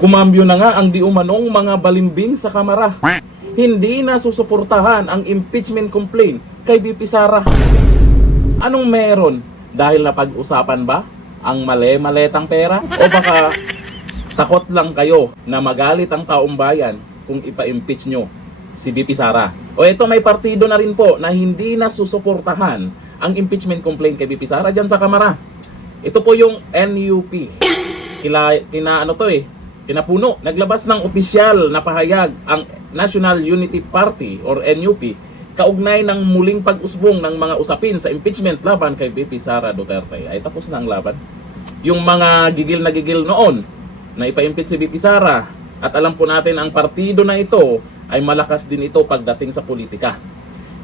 Kumambyo na nga ang di umanong mga balimbing sa Kamara. Hindi na susuportahan ang impeachment complaint kay VP Sara. Anong meron? Dahil napag-usapan ba ang mali-maletang pera? O baka takot lang kayo na magalit ang taong bayan kung ipa-impeach nyo si VP Sara? O ito, may partido na rin po na hindi na susuportahan ang impeachment complaint kay VP Sara dyan sa Kamara. Ito po yung NUP. Kinapuno. Naglabas ng opisyal na pahayag ang National Unity Party or NUP kaugnay ng muling pag-usbong ng mga usapin sa impeachment laban kay VP Sara Duterte. Ay tapos na ang laban. Yung mga gigil na gigil noon na ipa-impeach si VP Sara, at alam po natin ang partido na ito ay malakas din ito pagdating sa politika.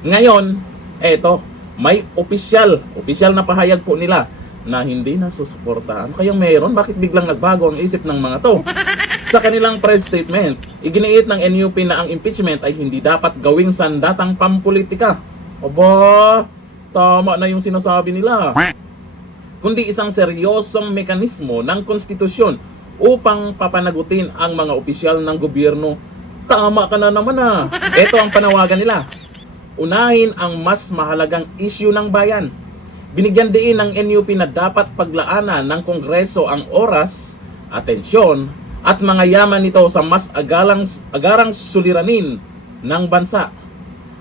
Ngayon, eto, may opisyal na pahayag po nila na hindi na susuportahan. Ano kayang meron? Bakit biglang nagbago ang isip ng mga to? Sa kanilang press statement, iginiit ng NUP na ang impeachment ay hindi dapat gawing sandatang pampolitika. Aba, tama na yung sinasabi nila. Kundi isang seryosong mekanismo ng konstitusyon upang papanagutin ang mga opisyal ng gobyerno. Tama ka na naman ah. Ito ang panawagan nila. Unahin ang mas mahalagang issue ng bayan. Binigyan din ng NUP na dapat paglaanan ng Kongreso ang oras, atensyon, at mga yaman nito sa mas agarang suliranin ng bansa.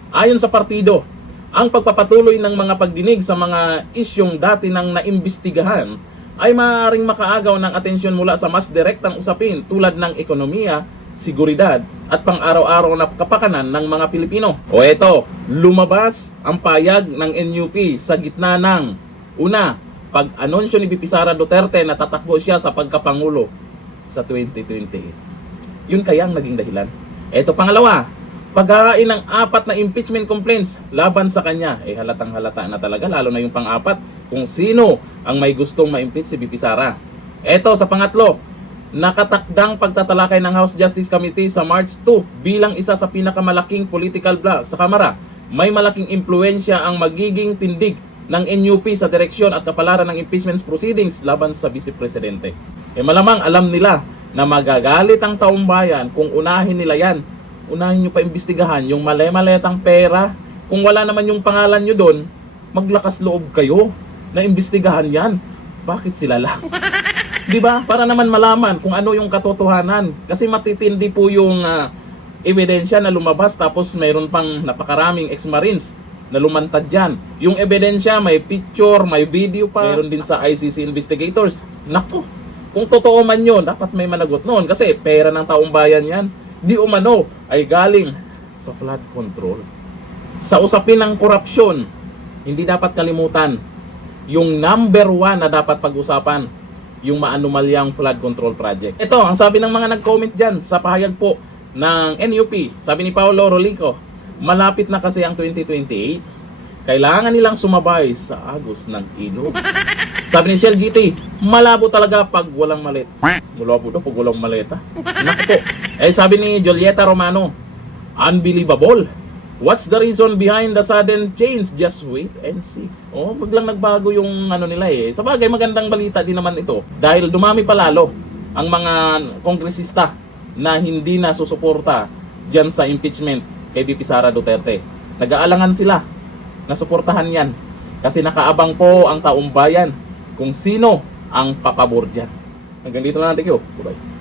Ayon sa partido, ang pagpapatuloy ng mga pagdinig sa mga isyong dati nang naimbestigahan ay maaaring makaagaw ng atensyon mula sa mas direktang usapin tulad ng ekonomiya, seguridad, at pang-araw-araw na kapakanan ng mga Pilipino. O eto, lumabas ang payag ng NUP sa gitna ng una, pag-anunsyo ni VP Sara Duterte na tatakbo siya sa pagkapangulo sa 2028. Yun kaya ang naging dahilan. Eto, pangalawa, paghahain ng 4 na impeachment complaints laban sa kanya. Halatang halata na talaga, lalo na yung pang-4, kung sino ang may gustong ma-impeach si VP Sara. Eto, sa pangatlo, nakatakdang pagtatalakay ng House Justice Committee sa March 2 bilang isa sa pinakamalaking political bloc sa Kamara. May malaking impluensya ang magiging tindig ng NUP sa direksyon at kapalaran ng impeachment proceedings laban sa Vice Presidente. Malamang alam nila na magagalit ang taong bayan kung unahin nila yan. Unahin nyo pa imbestigahan yung mali-maletang pera. Kung wala naman yung pangalan nyo doon, maglakas loob kayo na imbestigahan yan. Bakit sila lang? Diba? Para naman malaman kung ano yung katotohanan. Kasi matitindi po yung ebidensya na lumabas, tapos mayroon pang napakaraming ex-marines na lumantad dyan. Yung ebidensya, may picture, may video pa. Mayroon din sa ICC investigators. Nako, kung totoo man yun, dapat may managot noon. Kasi pera ng taong bayan yan. Di umano ay galing sa flood control. Sa usapin ng korupsyon, hindi dapat kalimutan yung number 1 na dapat pag-usapan, yung maanumalyang flood control project. Ito, ang sabi ng mga nag-comment dyan sa pahayag po ng NUP. Sabi ni Paolo Rolico, malapit na kasi ang 2028. Kailangan nilang sumabay sa agos ng ilog. Sabi ni Shell GT, malabo talaga pag walang malet. Malabo daw pag walang maleta. Naku po. Sabi ni Julieta Romano, unbelievable. What's the reason behind the sudden change? Just wait and see. Biglang nagbago yung ano nila eh. Sa bagay, magandang balita din naman ito. Dahil dumami pa lalo ang mga kongresista na hindi na susuporta dyan sa impeachment kay VP Sara Duterte. Nag-aalangan sila na suportahan yan. Kasi nakaabang po ang taong bayan kung sino ang papabor dyan. Hanggang dito lang natin. Bye-bye.